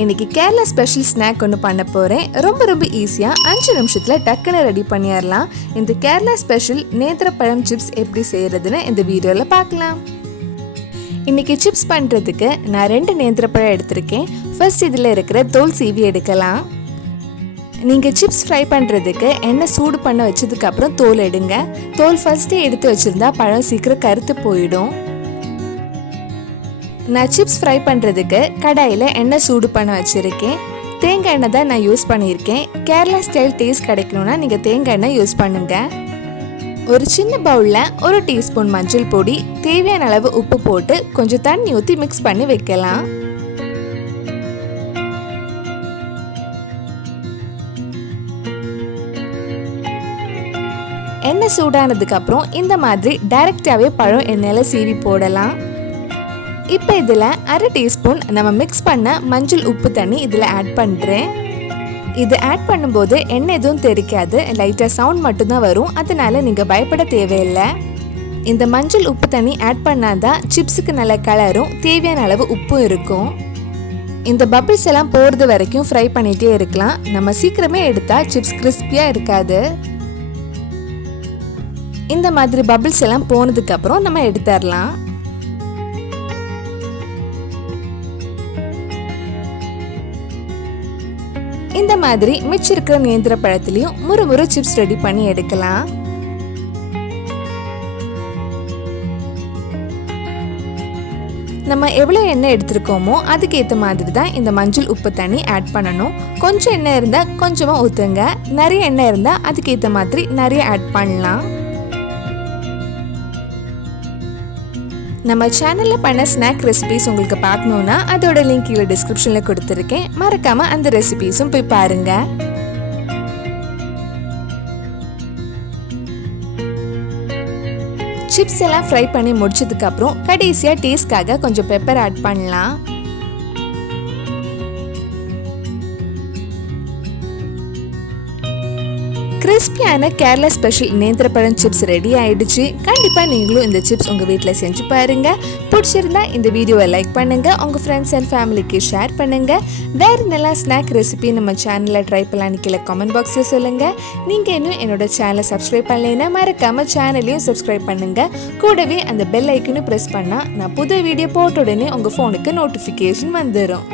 இன்னைக்கு Kerala special snack ஒன்று பண்ண போகிறேன். ரொம்ப ஈஸியாக 5 நிமிஷத்தில் டக்குன்னு ரெடி பண்ணிடலாம். இந்த கேரளா ஸ்பெஷல் நேந்திரப்பழம் சிப்ஸ் எப்படி செய்கிறதுன்னு இந்த வீடியோவில் பார்க்கலாம். இன்றைக்கி சிப்ஸ் பண்ணுறதுக்கு நான் 2 நேந்திரப்பழம் எடுத்திருக்கேன். ஃபர்ஸ்ட் இதில் இருக்கிற தோல் சீவி எடுக்கலாம். நீங்கள் சிப்ஸ் ஃப்ரை பண்ணுறதுக்கு எண்ணெய் சூடு பண்ண வச்சதுக்கப்புறம் தோல் எடுங்க. தோல் ஃபர்ஸ்ட்டே எடுத்து வச்சுருந்தா பழம் சீக்கிரம் கருத்து போயிடும். நான் சிப்ஸ் ஃப்ரை பண்ணுறதுக்கு கடாயில் எண்ணெய் சூடு பண்ண வச்சுருக்கேன். தேங்காய் எண்ணெய் தான் நான் யூஸ் பண்ணியிருக்கேன். கேரளா ஸ்டைல் டேஸ்ட் கிடைக்கணுன்னா நீங்கள் தேங்காய் எண்ணெய் யூஸ் பண்ணுங்கள். ஒரு சின்ன பவுலில் 1 டீஸ்பூன் மஞ்சள் பொடி, தேவையான அளவு உப்பு போட்டு கொஞ்சம் தண்ணி ஊற்றி மிக்ஸ் பண்ணி வைக்கலாம். எண்ணெய் சூடானதுக்கப்புறம் இந்த மாதிரி டைரெக்டாகவே பழம் எண்ணெயில் சீவி போடலாம். இப்போ இதில் 1/2 டீஸ்பூன் நம்ம மிக்ஸ் பண்ண மஞ்சள் உப்பு தண்ணி இதில் ஆட் பண்ணுறேன். இது ஆட் பண்ணும்போது எண்ணெய் எதுவும் தெரிக்காது, லைட்டாக சவுண்ட் மட்டும்தான் வரும். அதனால நீங்கள் பயப்பட தேவையில்லை. இந்த மஞ்சள் உப்பு தண்ணி ஆட் பண்ணாதான் சிப்ஸுக்கு நல்ல கலரும் தேவையான அளவு உப்பும் இருக்கும். இந்த பபிள்ஸ் எல்லாம் போகிறது வரைக்கும் ஃப்ரை பண்ணிகிட்டே இருக்கலாம். நம்ம சீக்கிரமே எடுத்தால் சிப்ஸ் கிறிஸ்பியாக இருக்காது. இந்த மாதிரி பபிள்ஸ் எல்லாம் போனதுக்கப்புறம் நம்ம எடுத்துடலாம். இந்த மாதிரி மிச்சிருக்கிற நேந்திர பழத்திலையும் முறுமுறு சிப்ஸ் ரெடி பண்ணி எடுக்கலாம். நம்ம எவ்வளோ எண்ணெய் எடுத்துருக்கோமோ அதுக்கேற்ற மாதிரி தான் இந்த மஞ்சள் உப்பு தண்ணி ஆட் பண்ணணும். கொஞ்சம் எண்ணெய் இருந்தால் கொஞ்சமாக ஊற்றுங்க. நிறைய எண்ணெய் இருந்தால் அதுக்கேற்ற மாதிரி நிறைய ஆட் பண்ணலாம். நம்ம சேனலில் பண்ண ஸ்நாக் ரெசிபிஸ் உங்களுக்கு பார்க்கணுன்னா அதோட லிங்க் கீழே டிஸ்கிரிப்ஷனில் கொடுத்துருக்கேன். மறக்காமல் அந்த ரெசிபிஸும் போய் பாருங்கள். சிப்ஸ் எல்லாம் ஃப்ரை பண்ணி முடிச்சதுக்கப்புறம் கடைசியாக டேஸ்ட்காக கொஞ்சம் பெப்பர் ஆட் பண்ணலாம். கிறிஸ்பியான கேரளா ஸ்பெஷல் நேந்திரப்பழம் சிப்ஸ் ரெடி ஆயிடுச்சு. கண்டிப்பாக நீங்களும் இந்த சிப்ஸ் உங்கள் வீட்டில் செஞ்சு பாருங்க. பிடிச்சிருந்தா இந்த வீடியோவை லைக் பண்ணுங்க, உங்கள் ஃப்ரெண்ட்ஸ் அண்ட் ஃபேமிலிக்கு ஷேர் பண்ணுங்க. வேறு நல்லா ஸ்நாக் ரெசிபி நம்ம சேனலில் ட்ரை பண்ணலான்னு கீழே கமெண்ட் பாக்ஸில் சொல்லுங்க. நீங்கள் இன்னும் என்னோட சேனலை சப்ஸ்கிரைப் பண்ணலைன்னா மறக்காமல் சேனலையும் சப்ஸ்கிரைப் பண்ணுங்க. கூடவே அந்த பெல் ஐக்கனும் ப்ரெஸ் பண்ணால் நான் புது வீடியோ போட்ட உடனே உங்கள் ஃபோனுக்கு நோட்டிஃபிகேஷன் வந்துடும்.